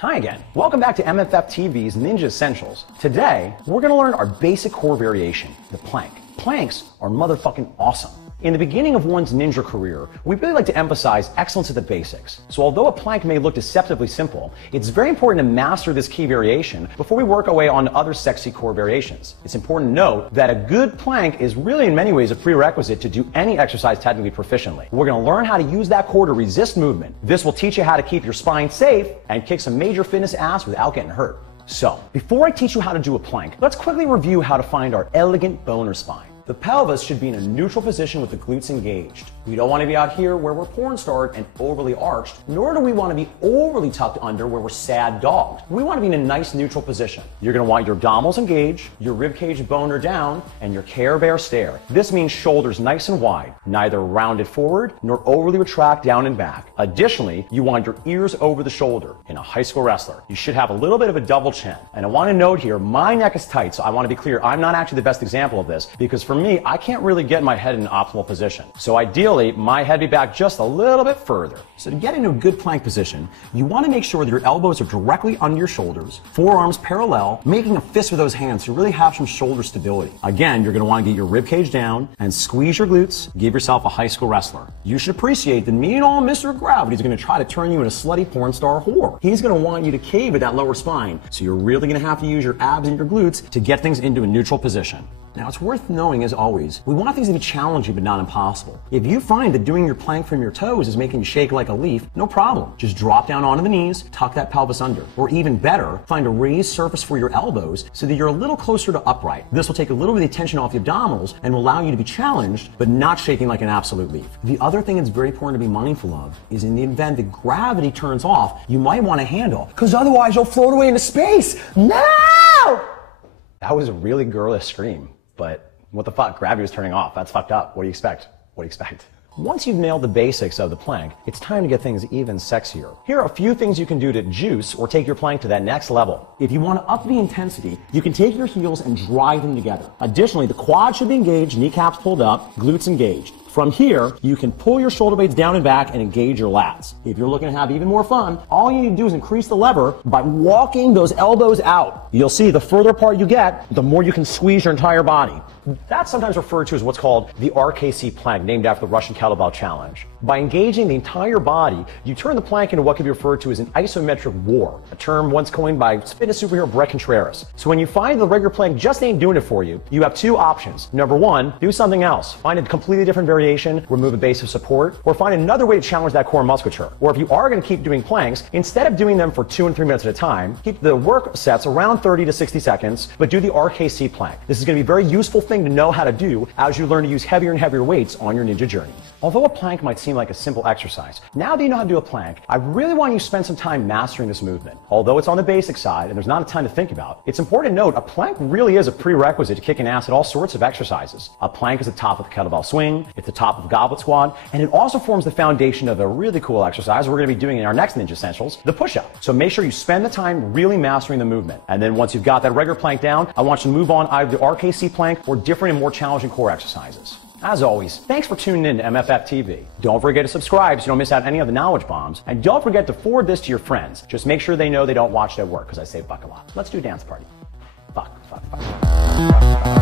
Hi again. Welcome back to MFF TV's Ninja Essentials. Today, we're going to learn our basic core variation, the plank. Planks are motherfucking awesome. In the beginning of one's ninja career, we really like to emphasize excellence at the basics. So although a plank may look deceptively simple, it's very important to master this key variation before we work our way on to other sexy core variations. It's important to note that a good plank is really in many ways a prerequisite to do any exercise technically proficiently. We're going to learn how to use that core to resist movement. This will teach you how to keep your spine safe and kick some major fitness ass without getting hurt. So, before I teach you how to do a plank, let's quickly review how to find our elegant boner spine. The pelvis should be in a neutral position with the glutes engaged. We don't want to be out here where we're porn starred and overly arched, nor do we want to be overly tucked under where we're sad dogged. We want to be in a nice neutral position. You're going to want your abdominals engaged, your ribcage boner down, and your Care Bear stare. This means shoulders nice and wide, neither rounded forward nor overly retract down and back. Additionally, you want your ears over the shoulder. In a high school wrestler, you should have a little bit of a double chin. And I want to note here, my neck is tight, so I want to be clear, I'm not actually the best example of this, because for me, I can't really get my head in an optimal position. So ideally, my head be back just a little bit further. So to get into a good plank position, you want to make sure that your elbows are directly under your shoulders, forearms parallel, making a fist with those hands to really have some shoulder stability. Again, you're going to want to get your rib cage down and squeeze your glutes, give yourself a high school wrestler. You should appreciate that mean old Mr. Gravity is going to try to turn you into a slutty porn star whore. He's going to want you to cave at that lower spine, so you're really going to have to use your abs and your glutes to get things into a neutral position. Now, it's worth knowing, as always, we want things to be challenging but not impossible. If you find that doing your plank from your toes is making you shake like a leaf, no problem. Just drop down onto the knees, tuck that pelvis under. Or even better, find a raised surface for your elbows so that you're a little closer to upright. This will take a little bit of the tension off the abdominals and will allow you to be challenged but not shaking like an absolute leaf. The other thing that's very important to be mindful of is in the event that gravity turns off, you might want a handle, because otherwise you'll float away into space. No! That was a really girlish scream. But what the fuck? Gravity was turning off. That's fucked up. What do you expect? What do you expect? Once you've nailed the basics of the plank, it's time to get things even sexier. Here are a few things you can do to juice or take your plank to that next level. If you want to up the intensity, you can take your heels and drive them together. Additionally, the quad should be engaged, kneecaps pulled up, glutes engaged. From here, you can pull your shoulder blades down and back and engage your lats. If you're looking to have even more fun, all you need to do is increase the lever by walking those elbows out. You'll see the further apart you get, the more you can squeeze your entire body. That's sometimes referred to as what's called the RKC plank, named after the Russian kettlebell challenge. By engaging the entire body, you turn the plank into what can be referred to as an isometric war, a term once coined by fitness superhero Brett Contreras. So when you find the regular plank just ain't doing it for you, you have two options. Number one, do something else. Find a completely different variation, remove a base of support, or find another way to challenge that core musculature. Or if you are going to keep doing planks, instead of doing them for 2 and 3 minutes at a time, keep the work sets around 30 to 60 seconds, but do the RKC plank. This is going to be a very useful thing to know how to do as you learn to use heavier and heavier weights on your ninja journey. Although a plank might seem like a simple exercise, now that you know how to do a plank, I really want you to spend some time mastering this movement. Although it's on the basic side and there's not a ton to think about, it's important to note a plank really is a prerequisite to kicking ass at all sorts of exercises. A plank is the top of the kettlebell swing, it's the top of the goblet squat, and it also forms the foundation of a really cool exercise we're going to be doing in our next Ninja Essentials, the push-up. So make sure you spend the time really mastering the movement. And then once you've got that regular plank down, I want you to move on either the RKC plank or different and more challenging core exercises. As always, thanks for tuning in to MFF TV. Don't forget to subscribe so you don't miss out any of the knowledge bombs. And don't forget to forward this to your friends. Just make sure they know they don't watch it at work, because I say fuck a lot. Let's do a dance party. Fuck, fuck, fuck.